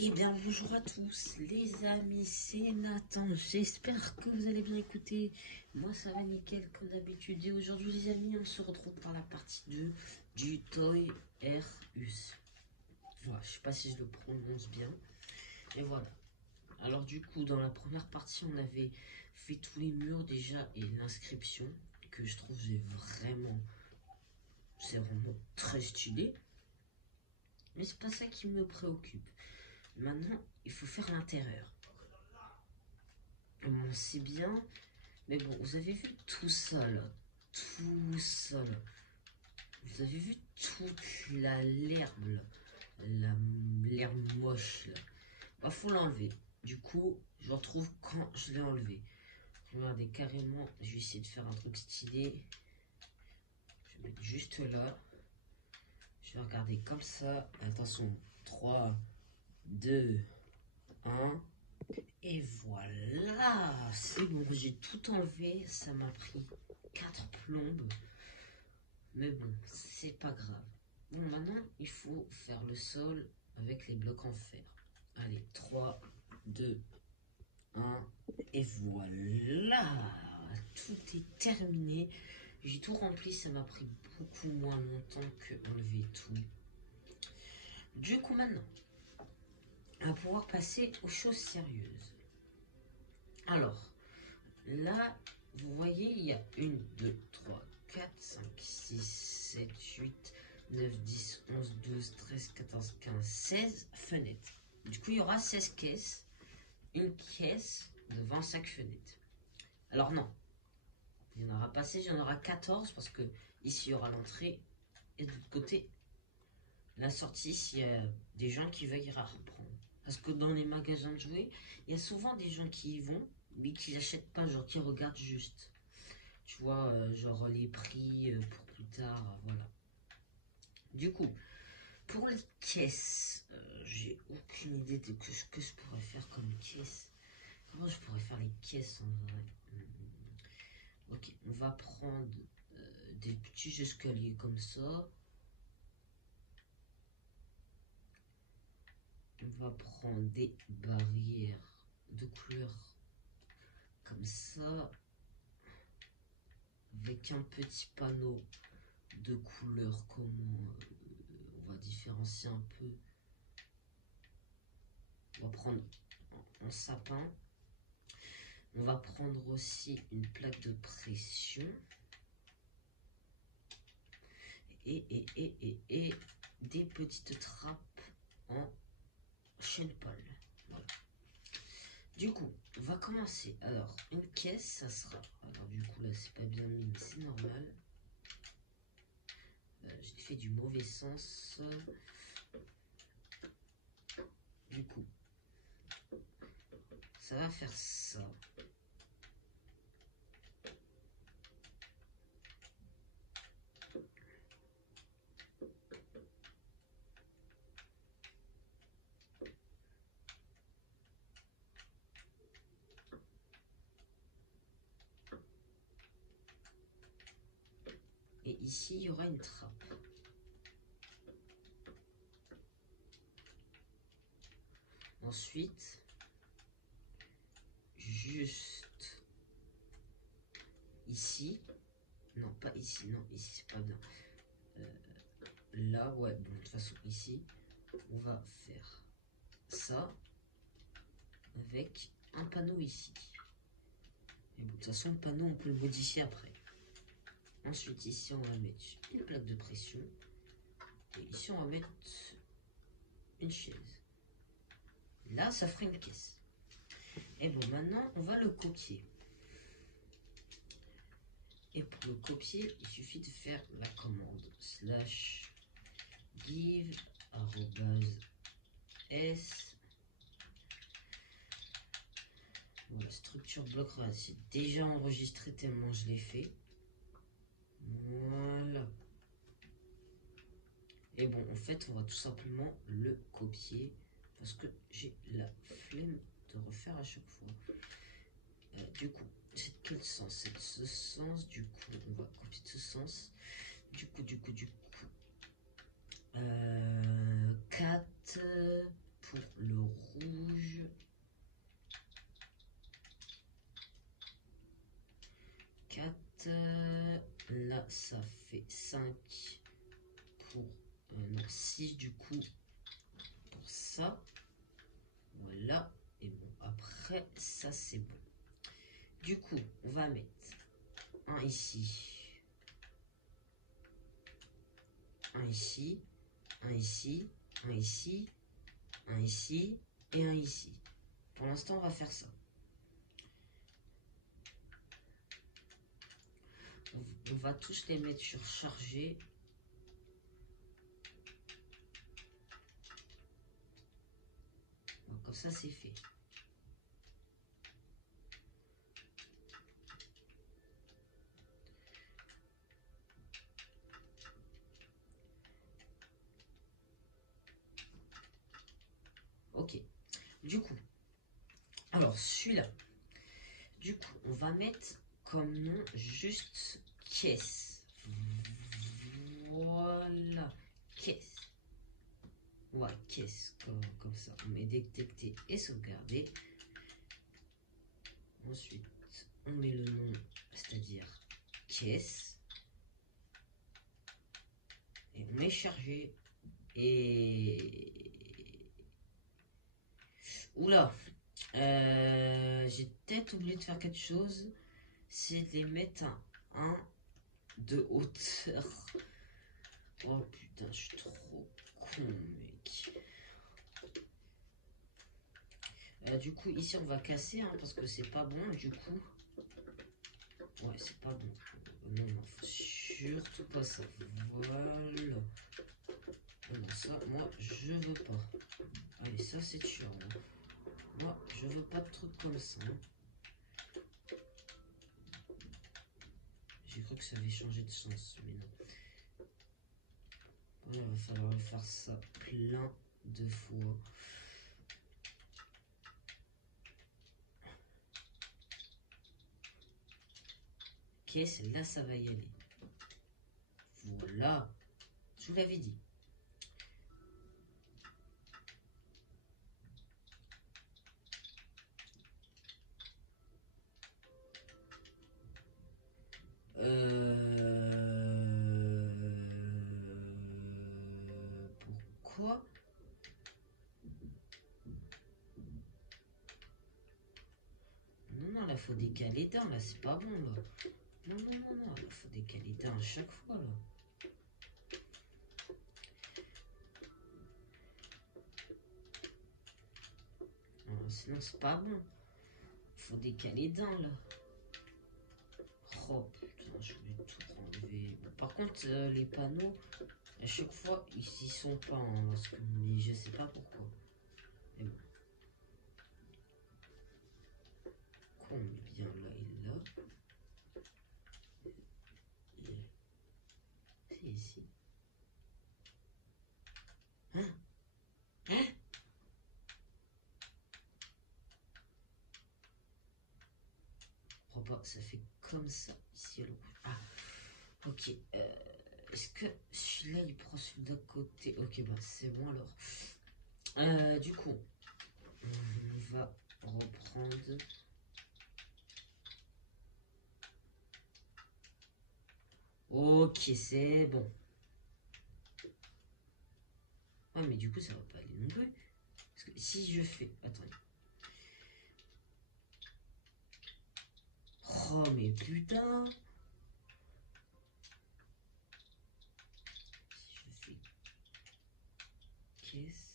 Eh bien bonjour à tous les amis, c'est Nathan, j'espère que vous allez bien écouter. Moi ça va nickel comme d'habitude et aujourd'hui les amis on se retrouve par la partie 2 du Toy R Us. Voilà, je sais pas si je le prononce bien. Et voilà. Alors du coup dans la première partie on avait fait tous les murs déjà et l'inscription que je trouve c'est vraiment très stylé. Mais c'est pas ça qui me préoccupe. Maintenant, il faut faire l'intérieur. Bon, c'est bien, mais bon, vous avez vu tout ça là, tout ça là. Vous avez vu toute l'herbe là, l'herbe moche là. Bah, faut l'enlever. Du coup, je retrouve quand je l'ai enlevé. Regardez, carrément, je vais essayer de faire un truc stylé. Je vais mettre juste là. Je vais regarder comme ça. Attention, 3, 2, 1. Et voilà, c'est bon, j'ai tout enlevé, ça m'a pris 4 plombes. Mais bon, c'est pas grave. Bon, maintenant, il faut faire le sol avec les blocs en fer. Allez, 3, 2, 1, et voilà, tout est terminé. J'ai tout rempli, ça m'a pris beaucoup moins longtemps que enlever tout. Du coup, maintenant, on va pouvoir passer aux choses sérieuses. Alors, là, vous voyez, il y a 1, 2, 3, 4, 5, 6, 7, 8, 9, 10, 11, 12, 13, 14, 15, 16 fenêtres. Du coup, il y aura 16 caisses. Une caisse devant chaque fenêtre. Alors non, il n'y en aura pas 16, il y en aura 14 parce que ici, il y aura l'entrée et de l'autre côté, la sortie s'il y a des gens qui veulent y reprendre. Parce que dans les magasins de jouets, il y a souvent des gens qui y vont, mais qui n'achètent pas, genre qui regardent juste. Tu vois, genre les prix pour plus tard, voilà. Du coup, pour les caisses, j'ai aucune idée de ce que je pourrais faire comme caisse. Comment je pourrais faire les caisses en vrai? Ok, on va prendre des petits escaliers comme ça. On va prendre des barrières de couleur comme ça. Avec un petit panneau de couleur, comment on va différencier un peu. On va prendre un sapin. On va prendre aussi une plaque de pression. Et des petites trappes en chaîne pole. Voilà. Du coup, on va commencer. Alors, une caisse, ça sera... Alors, du coup, là, c'est pas bien mis, mais c'est normal. J'ai fait du mauvais sens. Du coup, ça va faire ça. Et ici, il y aura une trappe. Ensuite, juste ici. Non, pas ici. Non, ici, c'est pas bien. Là, ouais, bon, de toute façon, ici, on va faire ça avec un panneau ici. Et bon, de toute façon, le panneau, on peut le modifier après. Ensuite, ici, on va mettre une plaque de pression. Et ici, on va mettre une chaise. Là, ça ferait une caisse. Et bon, maintenant, on va le copier. Et pour le copier, il suffit de faire la commande slash give @s. Voilà, structure bloc rad. C'est déjà enregistré tellement je l'ai fait. Voilà. Et bon, en fait, on va tout simplement le copier parce que j'ai la flemme de refaire à chaque fois. Du coup, c'est de quel sens? C'est de ce sens. Du coup, on va copier de ce sens. Du coup. 4 pour le rouge. 4. Là, ça fait 5 pour... non, 6 du coup pour ça. Voilà. Et bon, après, ça c'est bon. Du coup, on va mettre un ici. Un ici. Un ici. Un ici. Un ici. Et un ici. Pour l'instant, on va faire ça. On va tous les mettre sur chargé. Comme ça, c'est fait. Ok. Du coup, alors celui-là, du coup, on va mettre comme nom juste caisse. Voilà, caisse. Voilà, caisse, comme ça. On met détecté et sauvegardé. Ensuite, on met le nom, c'est-à-dire caisse. Et on met chargé. Et... Oula, j'ai peut-être oublié de faire quelque chose. C'est de les mettre à 1 de hauteur. Oh putain, je suis trop con, mec. Du coup, ici, on va casser, hein, parce que c'est pas bon, du coup. Ouais, c'est pas bon. Non, non, faut surtout pas ça. Voilà. Non, ça, moi, je veux pas. Allez, ça, c'est sûr. Hein. Moi, je veux pas de trucs comme ça. Hein. J'ai cru que ça avait changé de sens, mais non. Il va falloir faire ça plein de fois. Ok, celle-là, ça va y aller. Voilà. Je vous l'avais dit. Pourquoi? Non, non, là, faut décaler d'un, là, c'est pas bon, là. Non, non, non, non, là, faut décaler d'un à chaque fois, là. Non, sinon, c'est pas bon. Faut décaler d'un, là. Oh, putain, je vais tout enlever. Bon, par contre, les panneaux, à chaque fois, ils y sont pas, hein, parce que, mais je sais pas pourquoi. Mais bon. Combien là et là? C'est ici. Hein? Hein? Je crois pas, ça fait comme ça ici. Ah, ok. Est-ce que celui-là il prend celui de côté? Ok, bah c'est bon alors. Du coup, on va reprendre. Ok, c'est bon. Ah, mais du coup, ça va pas aller non plus. Parce que si je fais. Attendez. Oh, mais putain! Si je fais. Caisse.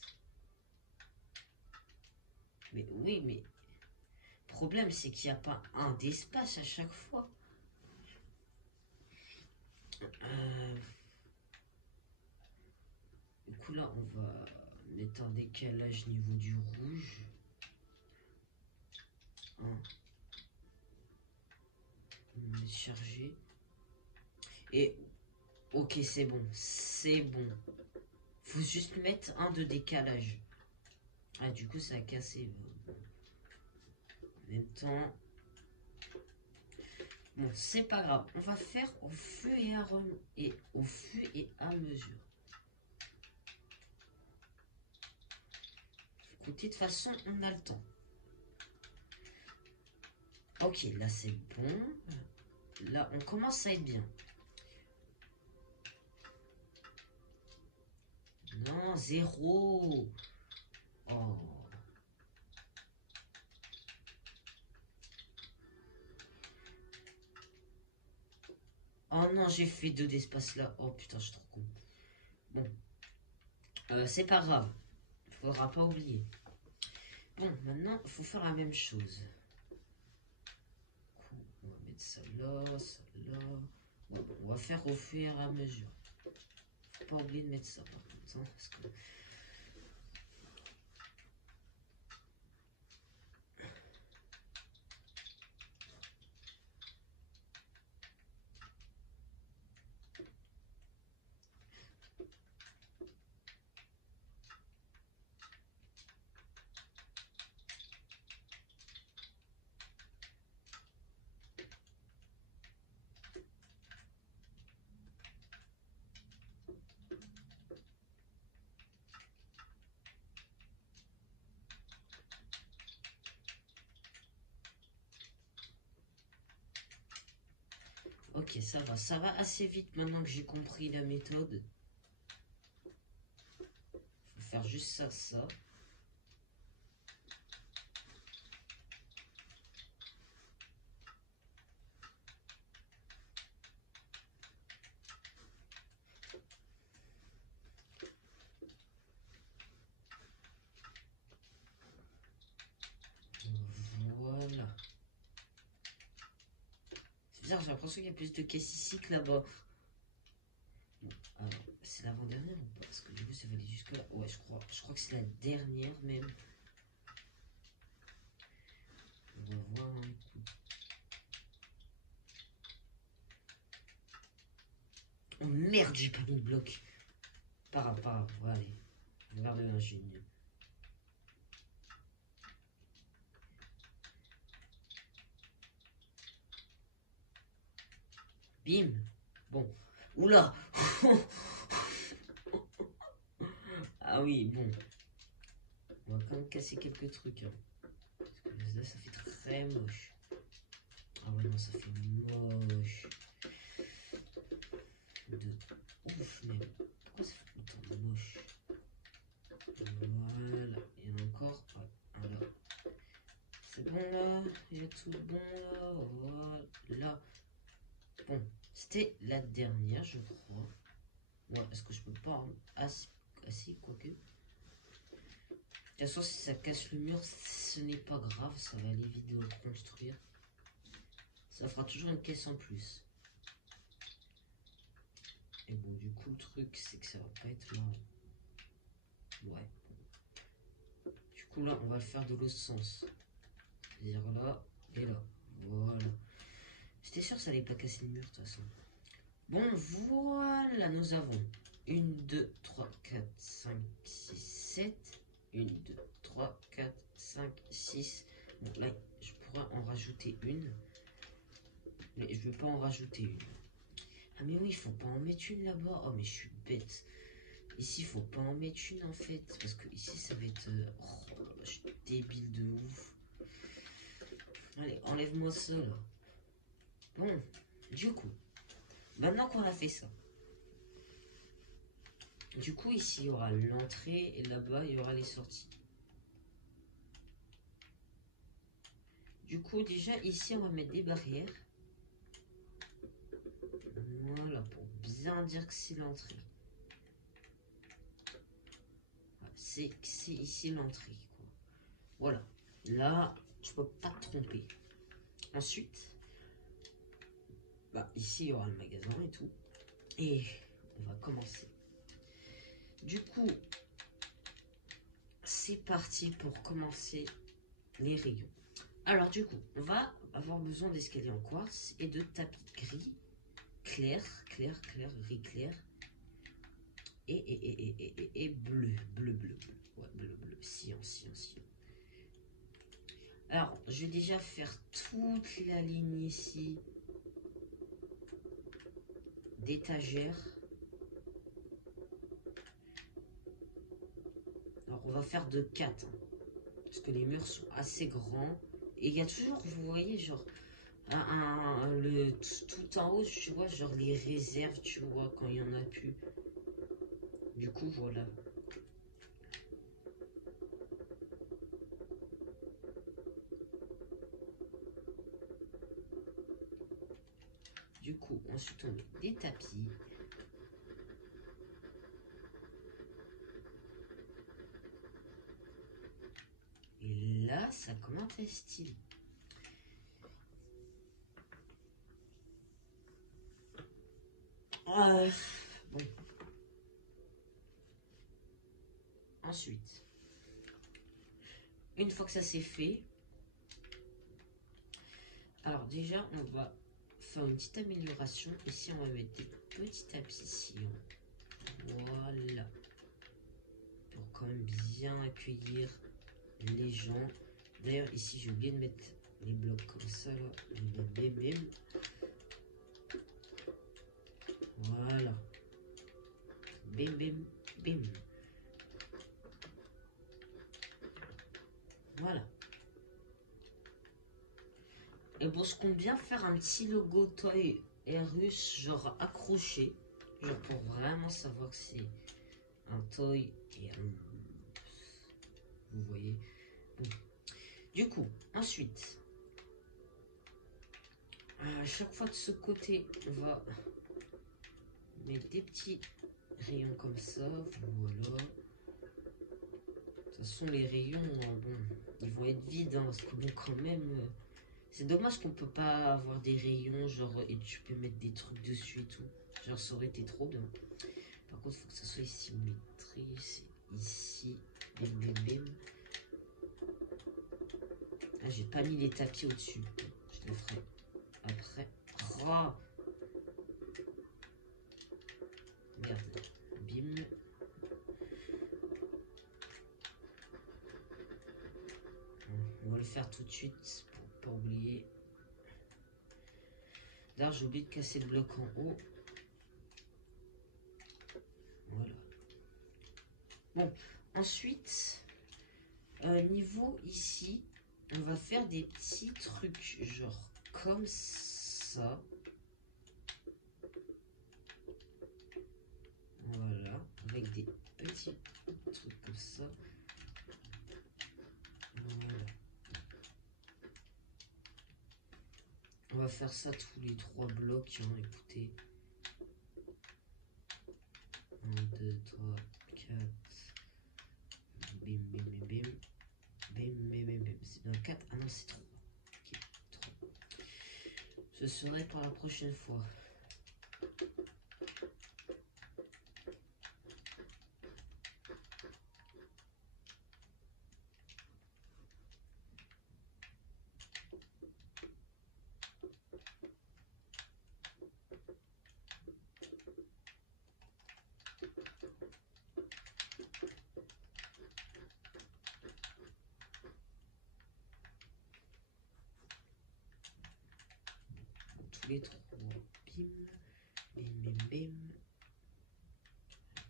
Mais oui, mais. Le problème, c'est qu'il n'y a pas un d'espace à chaque fois. Du coup, là, on va mettre un décalage niveau du rouge. 1. On va charger. Et ok, c'est bon. C'est bon. Faut juste mettre un de décalage. Ah, du coup, ça a cassé. En même temps. Bon, c'est pas grave. On va faire au fur et à mesure. Écoutez, de toute façon, on a le temps. Ok, là c'est bon. Là, on commence à être bien. Non, 0. Oh. Oh non, j'ai fait 2 d'espace là. Oh putain, je suis trop con. Bon. C'est pas grave. Faudra pas oublier. Bon, maintenant, il faut faire la même chose. On va mettre ça là, ça là. Bon, on va faire au fur et à mesure. Faut pas oublier de mettre ça par contre. Hein, parce que... Ok, ça va assez vite maintenant que j'ai compris la méthode. Faut faire juste ça, ça. Voilà. C'est bizarre, j'ai l'impression qu'il y a plus de caisses ici que là-bas. Bon, alors, c'est l'avant-dernière ou pas? Parce que du coup, ça va aller jusque là. Ouais, je crois que c'est la dernière même. On va voir un coup. Oh merde, j'ai pas mis de bloc. Pas grave, allez. Regardez l'ingénieux. Bim. Bon. Oula. Ah oui, bon. On va quand même casser quelques trucs. Hein. Parce que là, ça fait très moche. Ah ouais, non, ça fait moche. Ouf, mais pourquoi ça fait autant de moche? Voilà. Il y en a encore. Ouais, voilà. C'est bon là. Il y a tout bon là. Voilà. Bon. C'était la dernière, je crois. Ouais, est-ce que je peux pas assis, quoique. De toute façon, si ça casse le mur, ce n'est pas grave, ça va aller vite de le construire. Ça fera toujours une caisse en plus. Et bon, du coup, le truc, c'est que ça va pas être là. Ouais. Du coup, là, on va le faire de l'autre sens. C'est-à-dire là et là. Voilà. J'étais sûr que ça allait pas casser le mur, de toute façon. Bon, voilà, nous avons 1, 2, 3, 4, 5, 6, 7. 1, 2, 3, 4, 5, 6. Bon, là, je pourrais en rajouter une. Mais je veux pas en rajouter une. Ah, mais oui, il faut pas en mettre une là-bas. Oh, mais je suis bête. Ici, il faut pas en mettre une en fait. Parce que ici, ça va être. Oh là là, je suis débile de ouf. Allez, enlève-moi ça là. Bon, du coup, maintenant qu'on a fait ça. Du coup, ici, il y aura l'entrée et là-bas, il y aura les sorties. Du coup, déjà, ici, on va mettre des barrières. Voilà, pour bien dire que c'est l'entrée. C'est ici l'entrée, quoi. Voilà. Là, tu peux pas te tromper. Ensuite, bah, ici, il y aura le magasin et tout. Et on va commencer. Du coup, c'est parti pour commencer les rayons. Alors, du coup, on va avoir besoin d'escaliers en quartz et de tapis gris, clair, gris clair. Et bleu. Ouais, bleu. Cyan. Alors, je vais déjà faire toute la ligne ici d'étagères. Alors, on va faire de 4. parce que les murs sont assez grands. Et il y a toujours, vous voyez, genre, tout en haut, tu vois, genre les réserves, tu vois, quand il y en a plus. Du coup, voilà. Du coup, ensuite on met des tapis. Et là, ça commence à être stylé. Bon. Ensuite, une fois que ça c'est fait, alors déjà, on va faire une petite amélioration. Ici, on va mettre des petits tapis sillons. Voilà. Pour quand même bien accueillir les gens. D'ailleurs, ici, j'ai oublié de mettre les blocs comme ça. Là. Bim, bim. Voilà. Bim, bim, bim. Voilà. Et bon, je compte bien faire un petit logo Toy Airus, genre accroché. Genre pour vraiment savoir que c'est un Toy et un... Vous voyez. Bon. Du coup, ensuite, à chaque fois de ce côté, on va mettre des petits rayons comme ça. Voilà. De toute façon, les rayons, bon, ils vont être vides, hein, parce que bon, quand même, c'est dommage qu'on peut pas avoir des rayons, genre, et tu peux mettre des trucs dessus et tout. Genre, ça aurait été trop bien. Par contre, il faut que ça soit symétrique. C'est ici. Bim, bim, bim. Ah, j'ai pas mis les tapis au-dessus. Je le ferai après. Oh, merde. Bim. On va le faire tout de suite pour pas oublier. Là, j'ai oublié de casser le bloc en haut. Voilà. Bon, ensuite, niveau ici, on va faire des petits trucs, genre comme ça. Voilà, avec des petits trucs comme ça. Voilà. On va faire ça tous les 3 blocs, hein, écoutez. 1, 2, 3, 4. Bim, bim, bim, bim. Bim, bim, bim, bim. C'est bien 4. Ah non, c'est 3. Ok, 3. Ce serait pour la prochaine fois. Tous les 3. Bim, bim, bim, bim.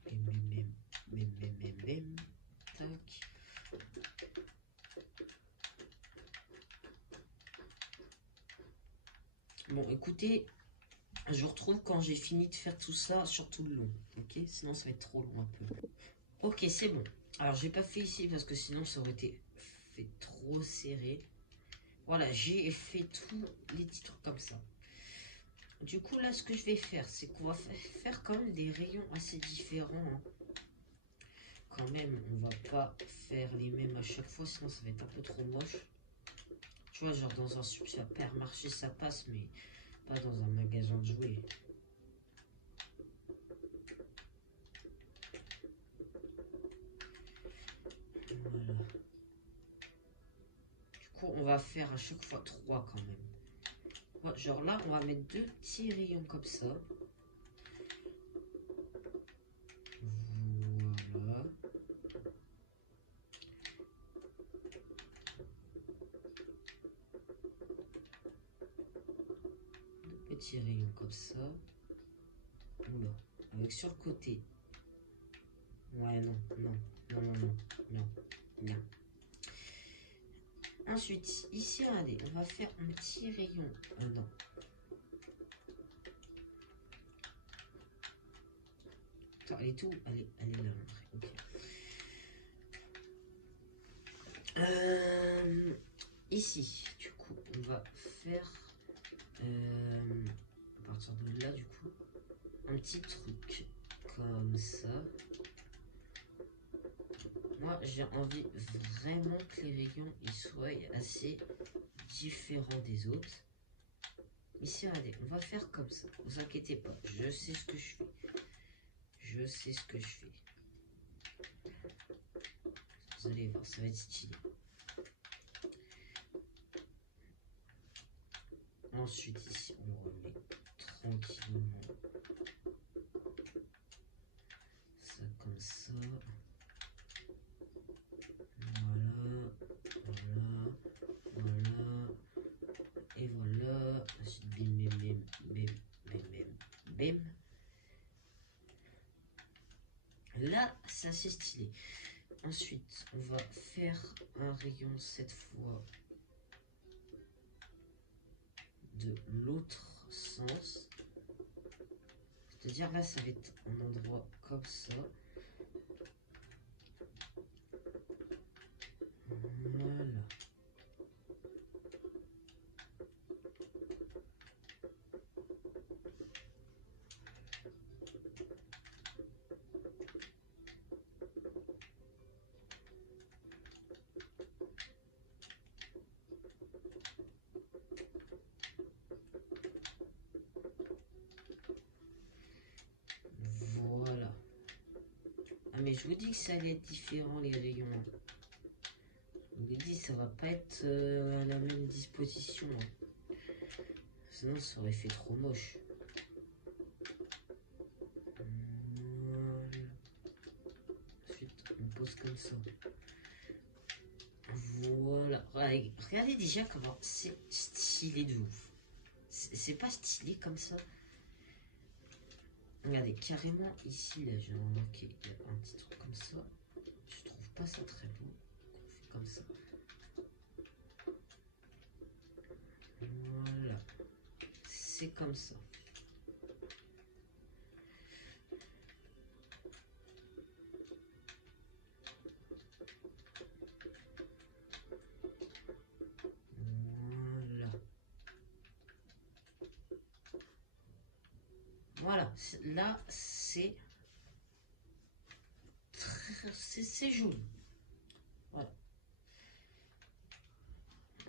Bim, bim, bim. Bim, bim, bim, bim. Tac. Bon, écoutez, je vous retrouve quand j'ai fini de faire tout ça sur tout le long. Ok, sinon ça va être trop long un peu. Ok, c'est bon. Alors, j'ai pas fait ici parce que sinon ça aurait été fait trop serré. Voilà, j'ai fait tous les petits trucs comme ça. Du coup, là, ce que je vais faire, c'est qu'on va faire quand même des rayons assez différents. Hein. Quand même, on va pas faire les mêmes à chaque fois, sinon ça va être un peu trop moche. Tu vois, genre dans un supermarché, ça passe, mais pas dans un magasin de jouets. Voilà. Du coup, on va faire à chaque fois 3 quand même. Ouais, genre là, on va mettre 2 petits rayons comme ça. Voilà. Petit rayon comme ça. Oula. Avec sur le côté. Ouais, non, non, non, non, non, non, non. Ensuite, ici, regardez, on va faire un petit rayon. Non. Attends, elle est tout. Elle est là, l'entrée. Ok. Ici, du coup, on va faire à partir de là, du coup, un petit truc comme ça. Moi, j'ai envie vraiment que les rayons ils soient assez différents des autres. Ici, regardez, on va faire comme ça. Ne vous inquiétez pas, je sais ce que je fais. Je sais ce que je fais. Vous allez voir, ça va être stylé. Ensuite, ici, on remet tranquillement ça comme ça. Voilà, voilà, voilà, et voilà. Ensuite, bim, bim, bim, bim, bim, bim, bim. Là, c'est assez stylé. Ensuite, on va faire un rayon cette fois de l'autre sens. C'est-à-dire là, ça va être un endroit comme ça. Voilà. Voilà. Ah mais je vous dis que ça allait être différent les rayons. Je vous dis, ça va pas être à la même disposition. Sinon ça aurait fait trop moche. Voilà. Ensuite on pose comme ça. Voilà. Regardez déjà comment c'est stylé de ouf. C'est pas stylé comme ça. Regardez, carrément ici, là, j'ai remarqué un petit truc comme ça. Je trouve pas ça très beau. On fait comme ça. Voilà. C'est comme ça. Voilà. Voilà. Là, c'est joli. Voilà.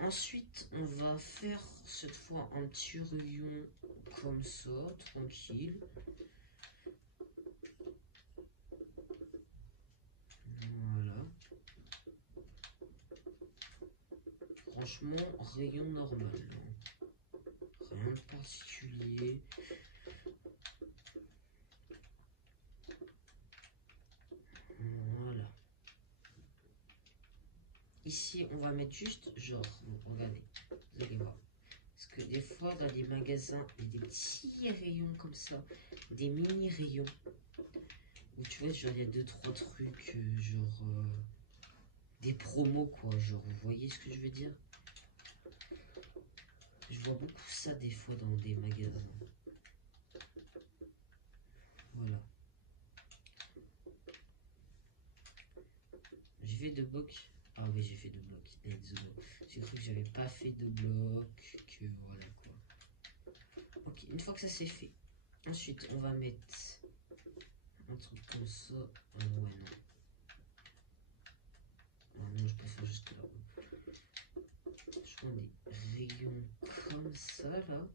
Ensuite, on va faire cette fois un petit rayon comme ça, tranquille. Voilà. Franchement, rayon normal. Hein. Rien de particulier. Voilà. Ici, on va mettre juste genre, regardez, vous allez voir. Parce que des fois, dans les magasins, il y a des petits rayons comme ça, des mini rayons. Où tu vois, genre, il y a 2-3 trucs, genre, des promos, quoi. Genre, vous voyez ce que je veux dire? Je vois beaucoup ça des fois dans des magasins. Voilà. J'ai fait 2 blocs. Ah oui, j'ai fait 2 blocs. J'ai cru que j'avais pas fait de blocs, que voilà quoi. Ok, une fois que ça c'est fait. Ensuite, on va mettre un truc comme ça. Ouais, non. Ah non, je peux faire juste là. Je prends des rayons comme ça là.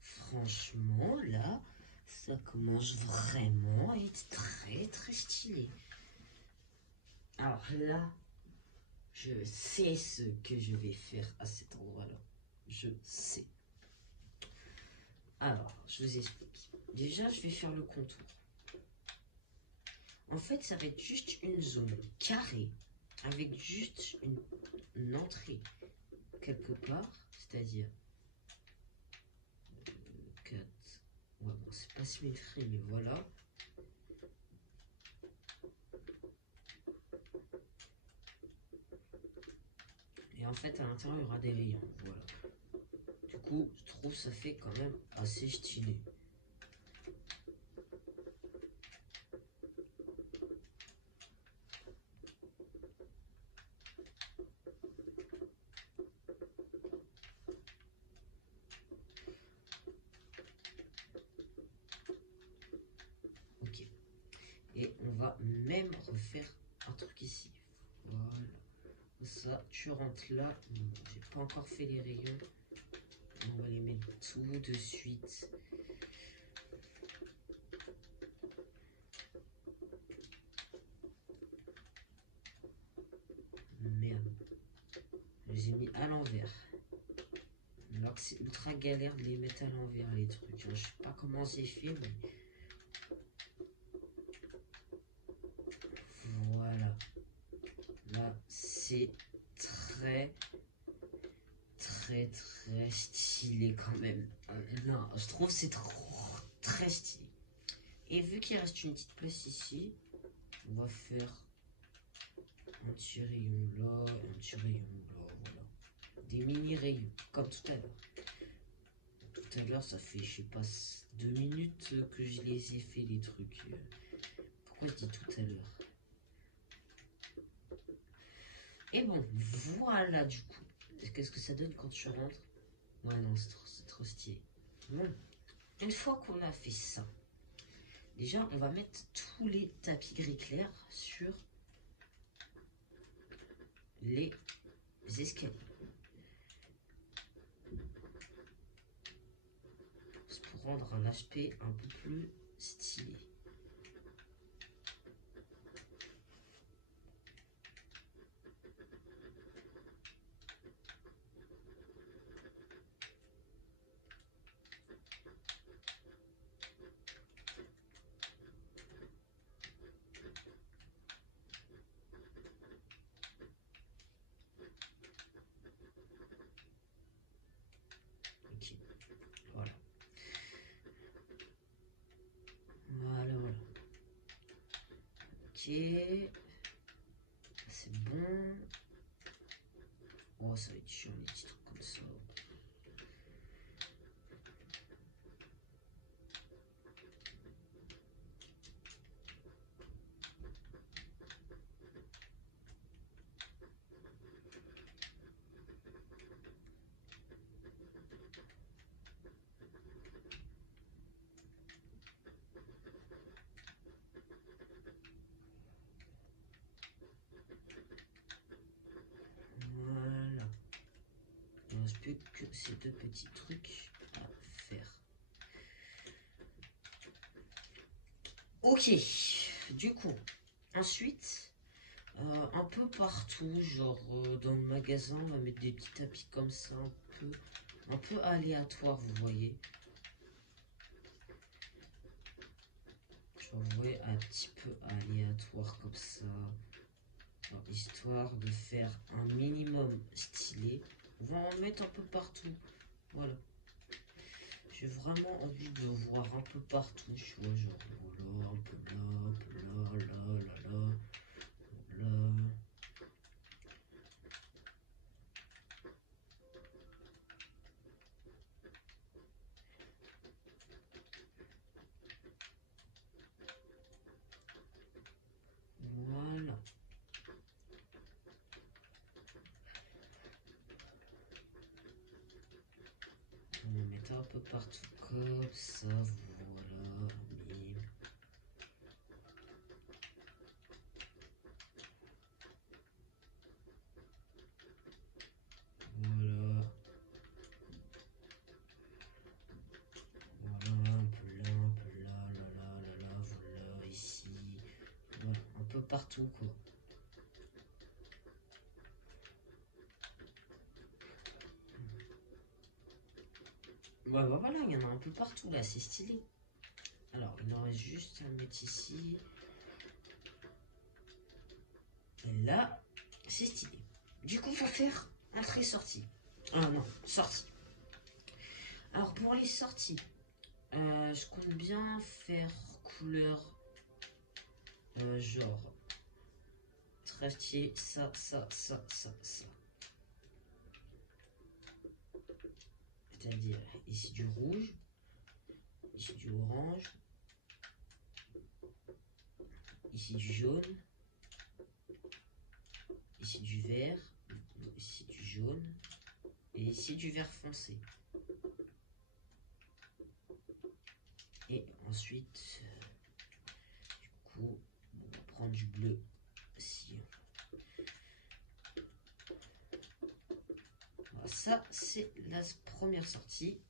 Franchement, là, ça commence vraiment à être très très stylé. Alors là, je sais ce que je vais faire à cet endroit-là. Je sais. Alors, je vous explique. Déjà, je vais faire le contour. En fait, ça va être juste une zone carrée avec juste une entrée quelque part, c'est-à-dire 4. Ouais, bon, c'est pas symétrique, mais voilà. en fait, à l'intérieur, il y aura des rayons. Voilà. Du coup, je trouve ça fait quand même assez stylé. Ok. Et on va même refaire un truc ici. Voilà. Ça, tu rentres là. J'ai pas encore fait les rayons. On va les mettre tout de suite. Merde. Je les ai mis à l'envers. Alors que c'est ultra galère de les mettre à l'envers, les trucs. Je sais pas comment c'est fait, mais... Voilà. Là, c'est très stylé quand même. Non, je trouve c'est très stylé. Et vu qu'il reste une petite place ici, on va faire un petit rayon là, un petit rayon là, voilà. Des mini rayons, comme tout à l'heure. Tout à l'heure, ça fait, je sais pas, 2 minutes que je les ai fait, les trucs. Pourquoi je dis tout à l'heure? Et bon, voilà du coup. Qu'est-ce que ça donne quand tu rentres? Ouais, non, c'est trop stylé. Bon, une fois qu'on a fait ça, déjà, on va mettre tous les tapis gris clair sur les escaliers. Pour rendre l'aspect un peu plus stylé. Ok, voilà. Voilà. Ok. C'est bon. Oh, ça va être chiant, les petits trucs comme ça. Voilà. Il ne reste plus que ces deux petits trucs à faire. Ok. Du coup, ensuite, un peu partout, genre dans le magasin, on va mettre des petits tapis comme ça, un peu aléatoire, vous voyez. Genre, vous voyez, un petit peu aléatoire comme ça. Alors, histoire de faire un minimum stylé. On va en mettre un peu partout. Voilà. J'ai vraiment envie de voir un peu partout. Tu vois, genre, voilà, un peu là, un peu là, là, là, là, là. Voilà. On va mettre un peu partout comme ça. Voilà. Bim. Voilà. Voilà. Un peu là, un peu là, là, là, là, là, voilà, ici. Voilà. Un peu partout, quoi. Ouais, bah voilà, il y en a un peu partout là, c'est stylé. Alors, il en reste juste à mettre ici. Et là, c'est stylé. Du coup, il faut faire entrée-sortie. Ah non, sortie. Alors, pour les sorties, je compte bien faire couleur genre très stylé, ça. C'est-à-dire ici du rouge, ici du orange, ici du jaune, ici du vert, ici du jaune et ici du vert foncé. Et ensuite, du coup, on va prendre du bleu ici. Voilà, ça, c'est la première sortie.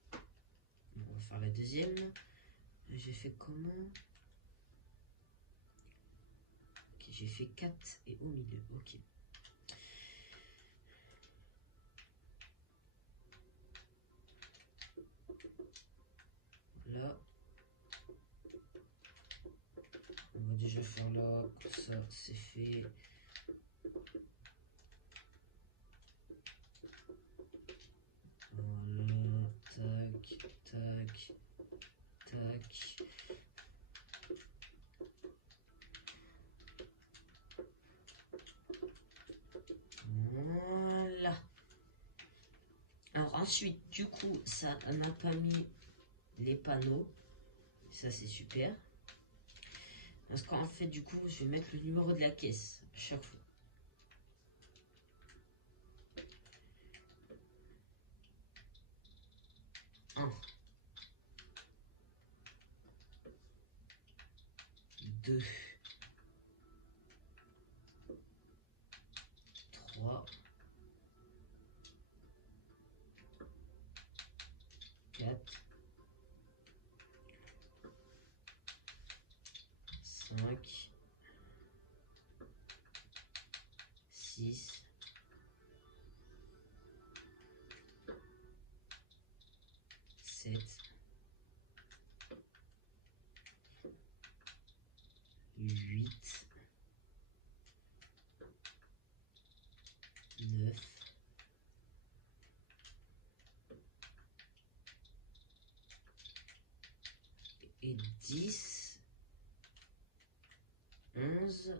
On va faire la deuxième. J'ai fait comment? Ok, j'ai fait 4 et au milieu. Ok. Là. On va déjà faire là, comme ça c'est fait. Voilà, tac, tac, tac. Voilà. Alors ensuite, du coup, ça n'a pas mis les panneaux. Ça c'est super. Parce qu'en fait, du coup, je vais mettre le numéro de la caisse à chaque fois. Un. 2. 3. 4. 5. 6. 7. 8. 9. Et 10. 11.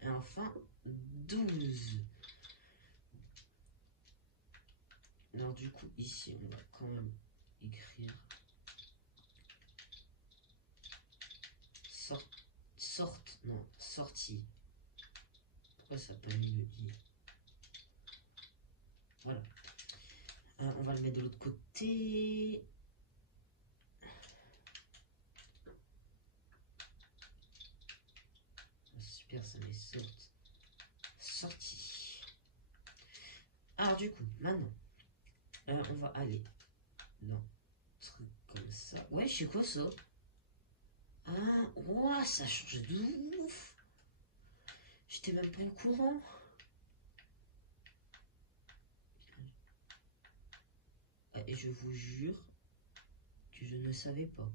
Et enfin 12. Alors du coup ici on va quand même écrire sortie. Pourquoi ça n'a pas mis le i? Voilà. On va le mettre de l'autre côté. Super, ça les sortie. Alors du coup, maintenant, on va aller dans truc comme ça. Ouais, je sais quoi ça? Ah, ouah, ça change de ouf. J'étais même pas au courant. Et je vous jure que je ne savais pas.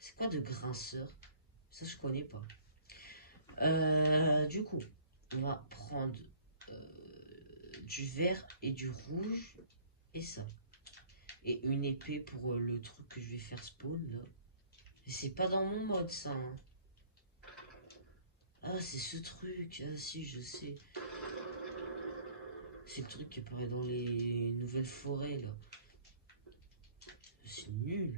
C'est quoi de grinceur? Ça, je connais pas. Du coup, on va prendre du vert et du rouge et ça. Et une épée pour le truc que je vais faire spawn là. C'est pas dans mon mode ça. Hein. Ah, c'est ce truc. Ah, si, je sais. C'est le truc qui apparaît dans les nouvelles forêts là. C'est nul.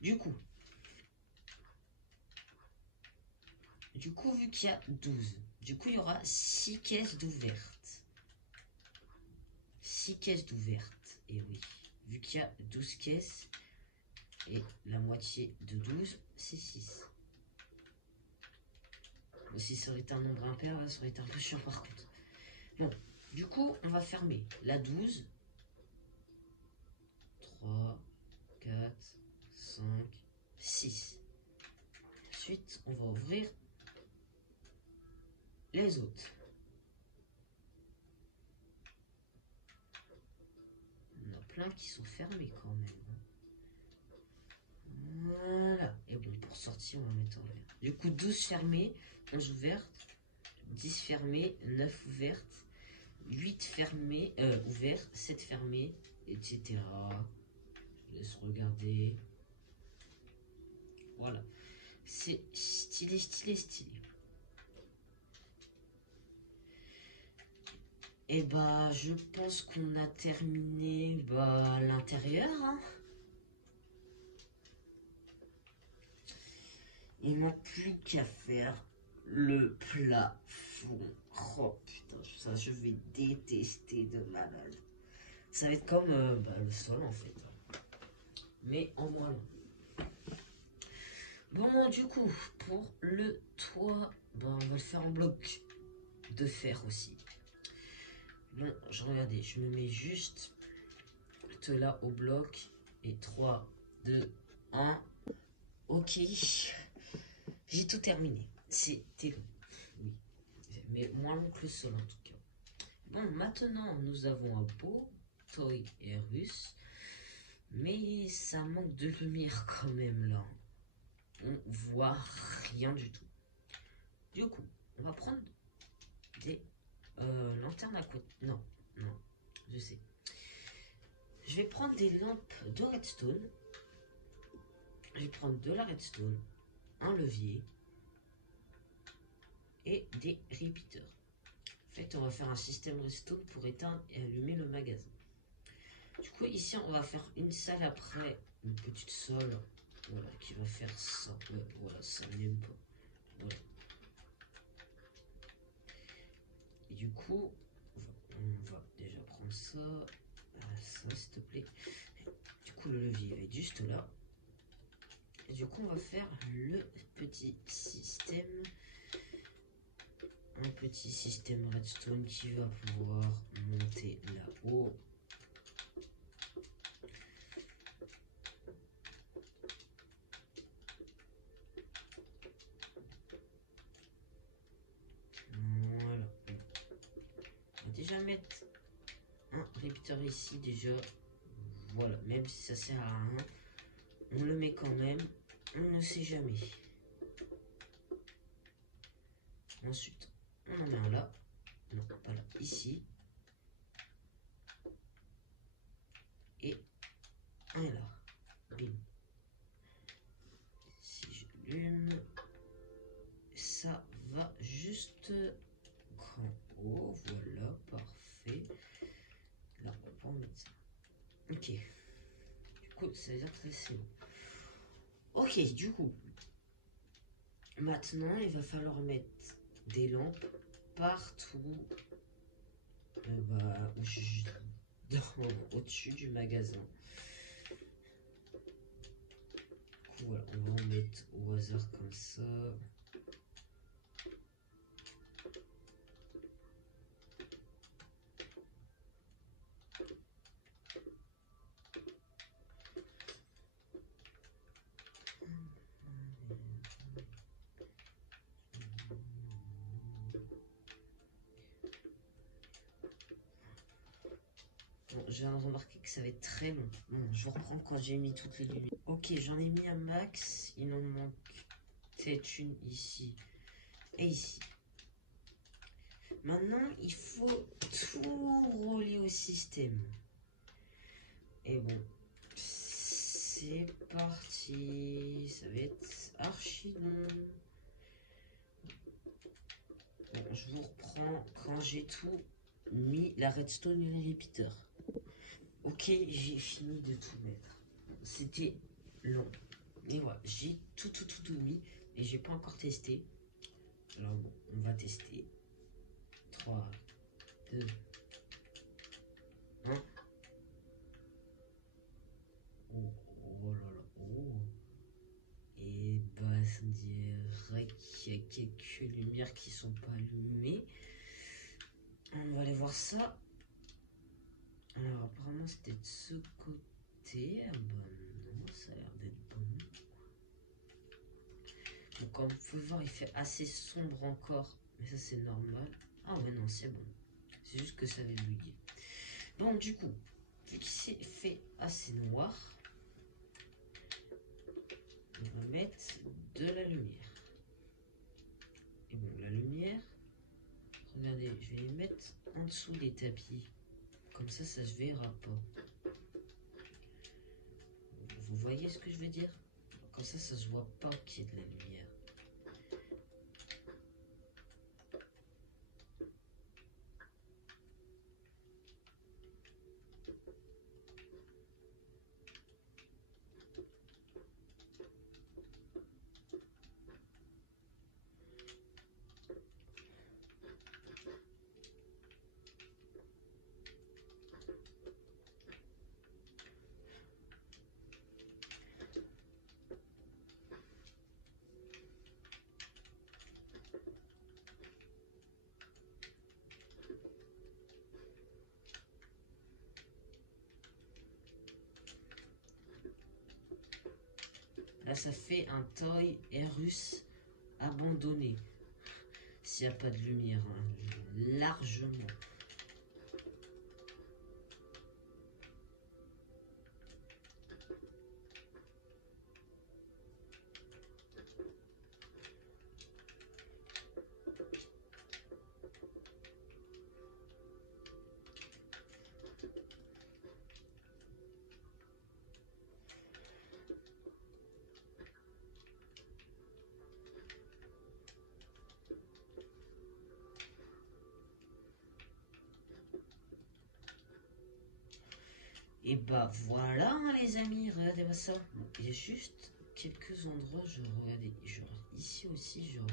Du coup, vu qu'il y a 12, du coup, il y aura 6 caisses d'ouvertes. 6 caisses d'ouvertes. Et oui, vu qu'il y a 12 caisses, et la moitié de 12, c'est 6. Si ça aurait été un nombre impair, là, ça aurait été un peu chiant par contre. Bon, du coup, on va fermer la 12. 3, 4, 5, 6. Ensuite, on va ouvrir les autres. On a plein qui sont fermés quand même. Voilà. Et bon, pour sortir, on va mettre en vert. Du coup, 12 fermées, 11 ouvertes, 10 fermées, 9 ouvertes, 8 fermées, ouvertes, 7 fermées, etc. Je laisse regarder. Voilà. C'est stylé, stylé, stylé. Et bah, je pense qu'on a terminé l'intérieur. Hein. Il manque plus qu'à faire le plafond. Oh putain, ça je vais détester de malade. Ça va être comme le sol en fait. Mais en moins long. Bon, du coup, pour le toit, on va le faire en bloc de fer aussi. Bon, regardais, je me mets juste là au bloc. Et 3, 2, 1. Ok. J'ai tout terminé. C'était long. Oui. Mais moins long que le sol en tout cas. Bon, maintenant nous avons un beau Toy Airus. Mais ça manque de lumière quand même là. On voit rien du tout. Du coup, on va prendre des lanternes à côté. Non, je sais. Je vais prendre des lampes de redstone. Je vais prendre de la redstone, un levier et des repeaters. En fait, on va faire un système redstone pour éteindre et allumer le magasin. Du coup, ici, on va faire une salle après, une petite salle, voilà, qui va faire ça. Ouais, voilà, ça n'aime pas. Voilà. Et du coup, on va déjà prendre ça, ça s'il te plaît. Du coup, le levier va être juste là. Et du coup, on va faire le petit système. Un petit système redstone qui va pouvoir monter là-haut. Voilà. On va déjà mettre un répéteur ici déjà. Voilà, même si ça sert à rien, on le met quand même. On ne sait jamais. Ensuite, on en met un là. Non, pas là. Ici. Et un là. Bim. Si j'allume, ça va juste en haut. Voilà, parfait. Là, on va pas en mettre ça. Ok. Du coup, ça veut dire que c'est bon. Ok, du coup. Maintenant, il va falloir mettre des lampes partout au-dessus du magasin. Du coup, voilà, on va en mettre au hasard comme ça. Bon, je viens de remarquer que ça va être très long. Bon, je reprends quand j'ai mis toutes les lumières. Ok, j'en ai mis un max. Il en manque peut-être une ici et ici. Maintenant, il faut tout relier au système. Et bon, c'est parti. Ça va être archi long. Bon, je vous reprends quand j'ai tout mis la redstone et les repeaters. Ok, j'ai fini de tout mettre. C'était long. Et voilà, j'ai tout mis et j'ai pas encore testé. Alors bon, on va tester. 3, 2, 1. Oh là là, oh. Et bah, ça dirait qu'il y a quelques lumières qui sont pas allumées. On va aller voir ça. Alors, apparemment, c'était de ce côté. Ah bah non, ça a l'air d'être bon. Donc, comme vous pouvez voir, il fait assez sombre encore. Mais ça, c'est normal. Ah ouais, non, c'est bon. C'est juste que ça avait bugué. Donc, du coup, vu qu'il s'est fait assez noir, on va mettre de la lumière. Et bon, la lumière, regardez, je vais les mettre en dessous des tapis. Comme ça se verra pas. Vous voyez ce que je veux dire? Comme ça se voit pas qu'il y a de la lumière. Là, ça fait un Toy Airus abandonné. S'il n'y a pas de lumière, hein, largement. Et bah voilà hein, les amis, regardez-moi ça. Bon, il y a juste quelques endroits, genre ici aussi, genre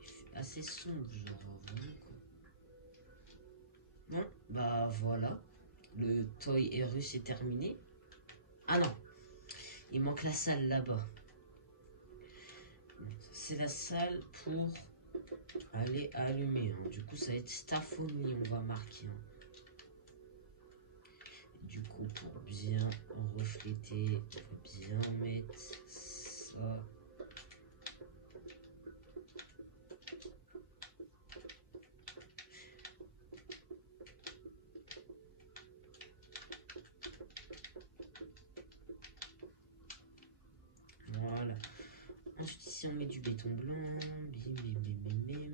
il fait assez sombre, genre vraiment quoi. Bon, bah voilà, le Toy Airus est terminé. Ah non, il manque la salle là-bas. C'est la salle pour aller allumer. Hein. Du coup, ça va être staff only, on va marquer. Hein. Du coup, pour bien refléter, on va bien mettre ça. Voilà. Ensuite, ici, on met du béton blanc. Bim, bim, bim, bim, bim.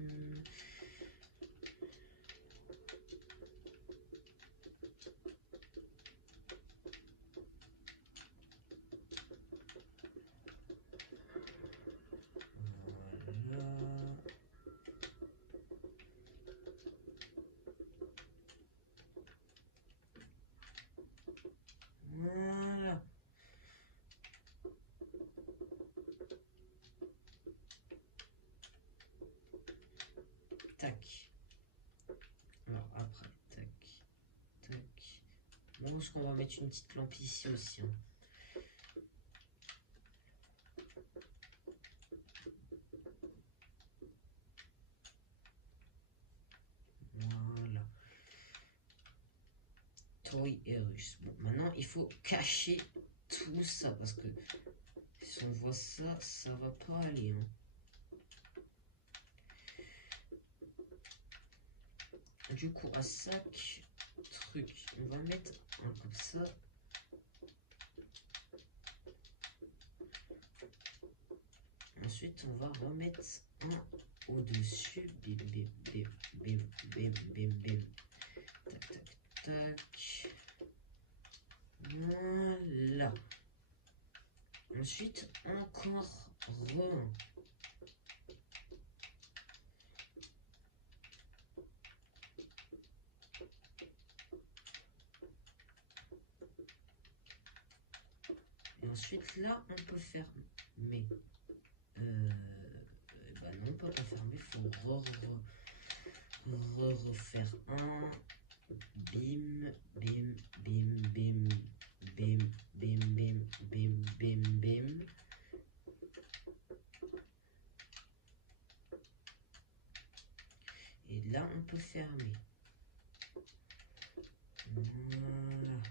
Voilà. Tac. Alors après, tac, tac. Bon, je pense qu'on va mettre une petite lampe ici aussi. Hein. Voilà. Toy Airus. Bon, maintenant, il faut cacher tout ça parce que si on voit ça, ça va pas aller. Hein. Du coup, à chaque truc, on va mettre un comme ça. Ensuite, on va remettre un au-dessus. Bim, bim, bim, bim, bim, bim, bim. Tac, tac, tac. Voilà. Ensuite, encore un. Et ensuite, là, on peut faire. Mais. Bah non, on peut pas fermer. Il faut refaire un. Bim, bim, bim, bim, bim, bim, bim, bim, bim, bim. Et là, on peut fermer. Voilà.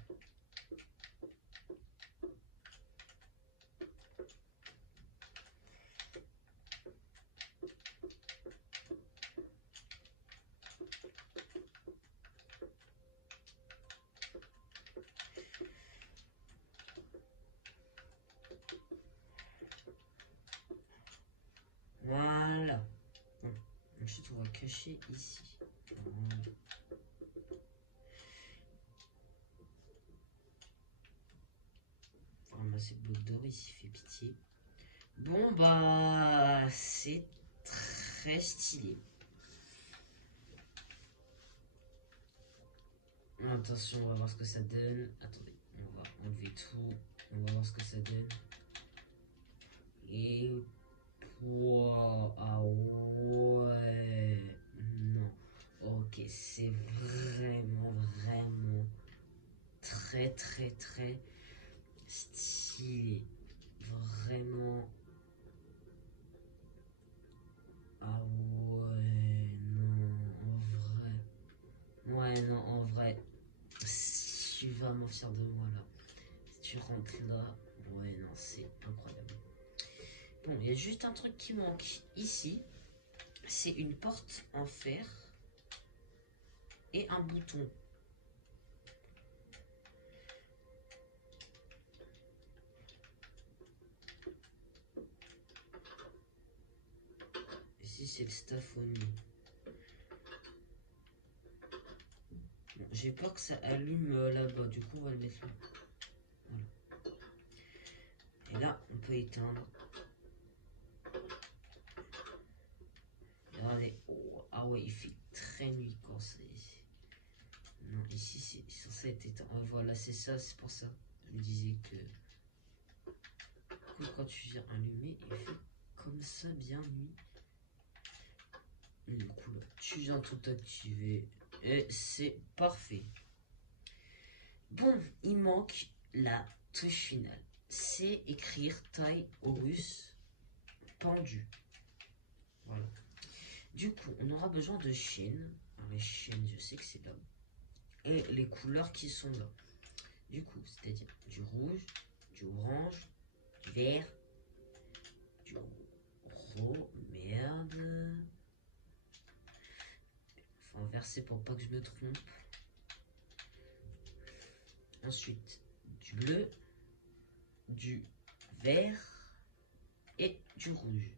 Voilà. Bon. Ensuite, on va cacher ici. Voilà. Ramasser le bloc d'or ici, fait pitié. Bon, bah, c'est très stylé. Attention, on va voir ce que ça donne. Attendez, on va enlever tout. On va voir ce que ça donne. Et... Wow, ah ouais. Non. Ok, c'est vraiment, vraiment très, très, très stylé. Vraiment. Ah ouais, non, en vrai. Ouais, non, en vrai. Je suis vraiment fier de moi là. Si tu rentres là, Ouais, non, c'est incroyable. Bon, il y a juste un truc qui manque ici. C'est une porte en fer et un bouton. Ici, c'est le staff au nid. Bon, j'ai peur que ça allume là-bas. Du coup, on va le mettre là. Voilà. Et là, on peut éteindre. Regardez. Oh, ah ouais, il fait très nuit quand c'est... Non, ici, c'est censé être éteint. Oh, voilà, c'est ça, c'est pour ça. Je me disais que... Quand tu viens allumer, il fait comme ça, bien nuit. Du coup, là, tu viens tout activer. Et c'est parfait. Bon, il manque la touche finale. C'est écrire taille Horus pendu. Voilà. Du coup, on aura besoin de chaînes. Alors, les chaînes, je sais que c'est là. Et les couleurs qui sont là. Du coup, c'est-à-dire du rouge, du orange, du vert, du merde. Faut inverser pour pas que je me trompe. Ensuite, du bleu, du vert et du rouge.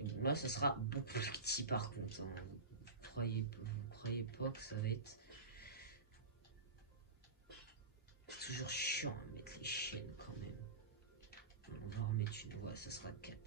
Et bon, là, ça sera beaucoup plus petit par contre. Hein. Vous croyez pas que ça va être... C'est toujours chiant à mettre les chaînes quand même. On va en remettre une. Ouais, ça sera 4.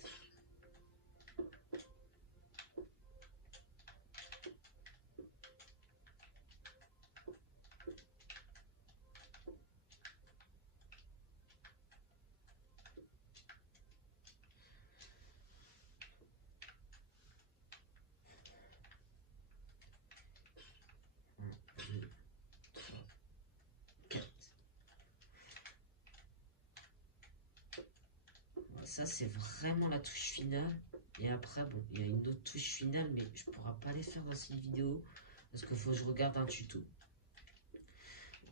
Ça, c'est vraiment la touche finale. Et après, bon, il y a une autre touche finale, mais je ne pourrai pas les faire dans cette vidéo. Parce qu'il faut que je regarde un tuto.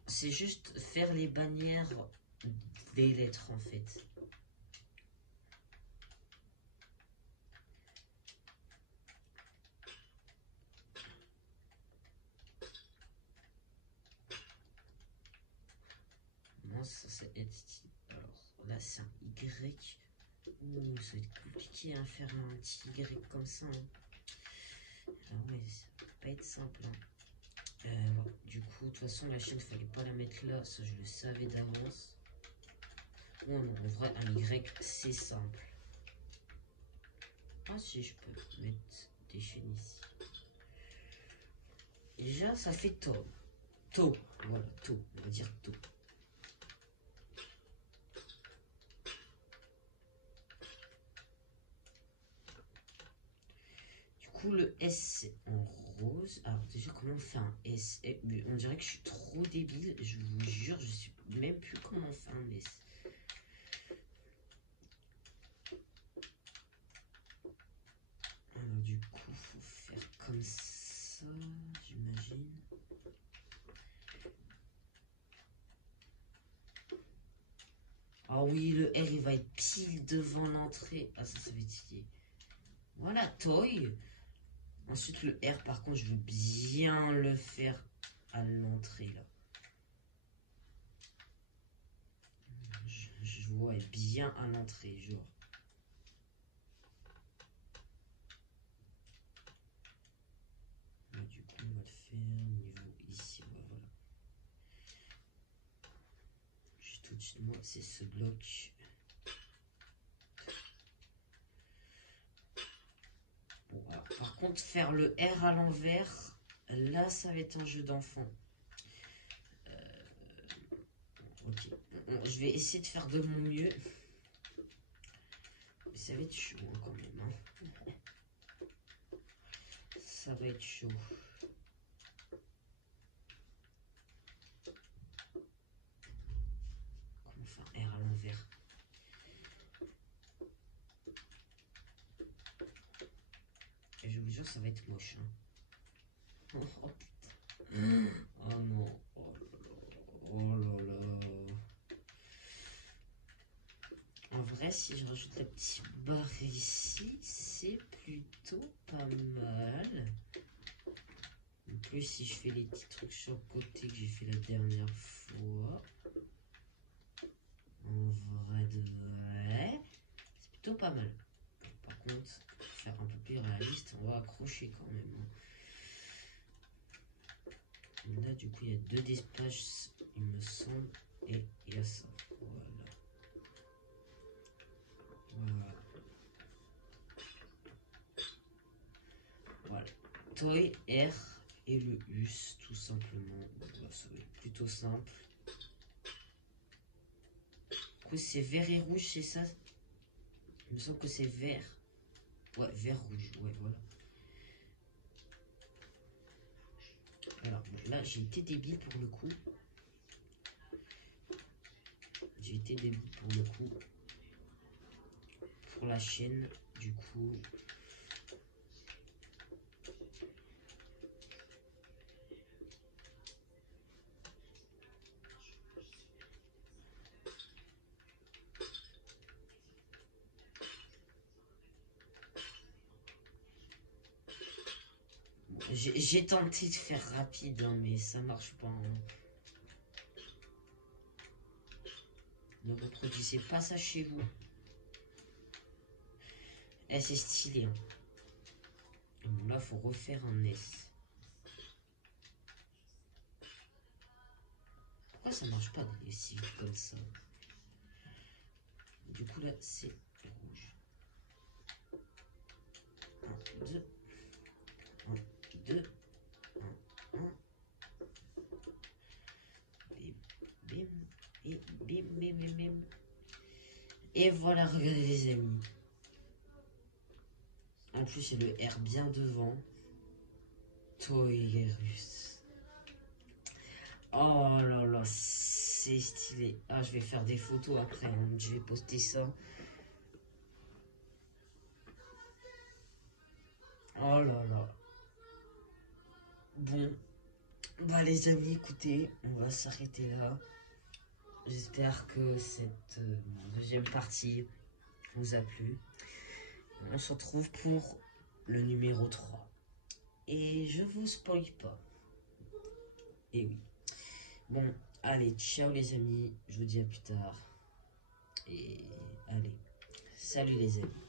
C'est juste faire les bannières des lettres, en fait. Moi, ça, c'est être... Alors, là, c'est un Y. Ouh, ça va être compliqué à faire un petit Y comme ça. Hein. Ah ouais, ça va pas être simple. Hein. Du coup, de toute façon, la chaîne, fallait pas la mettre là. Ça, je le savais d'avance. Oh non, en vrai, un Y, c'est simple. Ah si, je peux mettre des chaînes ici. Déjà, ça fait tôt. Tôt, voilà, tôt. On va dire tôt. Du coup, le S, c'est en rose. Alors, déjà, comment on fait un S? On dirait que je suis trop débile. Je vous jure, je sais même plus comment on fait un S. Alors, du coup, faut faire comme ça, j'imagine. Ah oui, le R, il va être pile devant l'entrée. Ah, ça va être stylé. Voilà, toy. Ensuite, le R, par contre, je veux bien le faire à l'entrée, là. Je vois bien à l'entrée, genre. Là, du coup, on va le faire niveau ici, voilà. Juste au-dessus de moi, c'est ce bloc. Bon, alors, par contre, faire le R à l'envers, là, ça va être un jeu d'enfant. Ok, je vais essayer de faire de mon mieux. Mais ça va être chaud hein, quand même. Hein. Ça va être chaud. Comment faire un R à l'envers? Et je vous jure, ça va être moche. Hein. Oh putain. Oh non. Oh là là. Oh là là. vrai, si je rajoute la petite barre ici, c'est plutôt pas mal. En plus, si je fais les petits trucs sur le côté que j'ai fait la dernière fois, en vrai de vrai, c'est plutôt pas mal. Par contre, pour faire un peu plus réaliste, on va accrocher quand même. Là, du coup, il y a 2 espaces, il me semble, et il y a ça. Voilà. Voilà. Toy, R et le US, tout simplement. Voilà, ça va être plutôt simple. C'est vert et rouge, c'est ça? Il me semble que c'est vert. Ouais, vert rouge, ouais, voilà. Alors, bon, là, j'ai été débile pour le coup. J'ai été débile pour le coup. Pour la chaîne, du coup. J'ai tenté de faire rapide, hein, mais ça marche pas. Hein. Ne reproduisez pas ça chez vous. Eh, c'est stylé. Hein. Bon, là, faut refaire un S. Pourquoi ça marche pas si vite comme ça? Du coup, là, c'est rouge. 1, 2. 1, 2. 1, 1. Bim, bim, et bim, bim, bim, bim. Et voilà, regardez les amis. En plus, c'est le R bien devant. Toyerus. Oh là là, c'est stylé. Ah, je vais faire des photos après. Hein. Je vais poster ça. Oh là là. Bon. Bah les amis, écoutez, on va s'arrêter là. J'espère que cette deuxième partie vous a plu. On se retrouve pour le numéro 3. Et je vous spoil pas. Et oui. Bon, allez, ciao les amis. Je vous dis à plus tard. Et allez, salut les amis.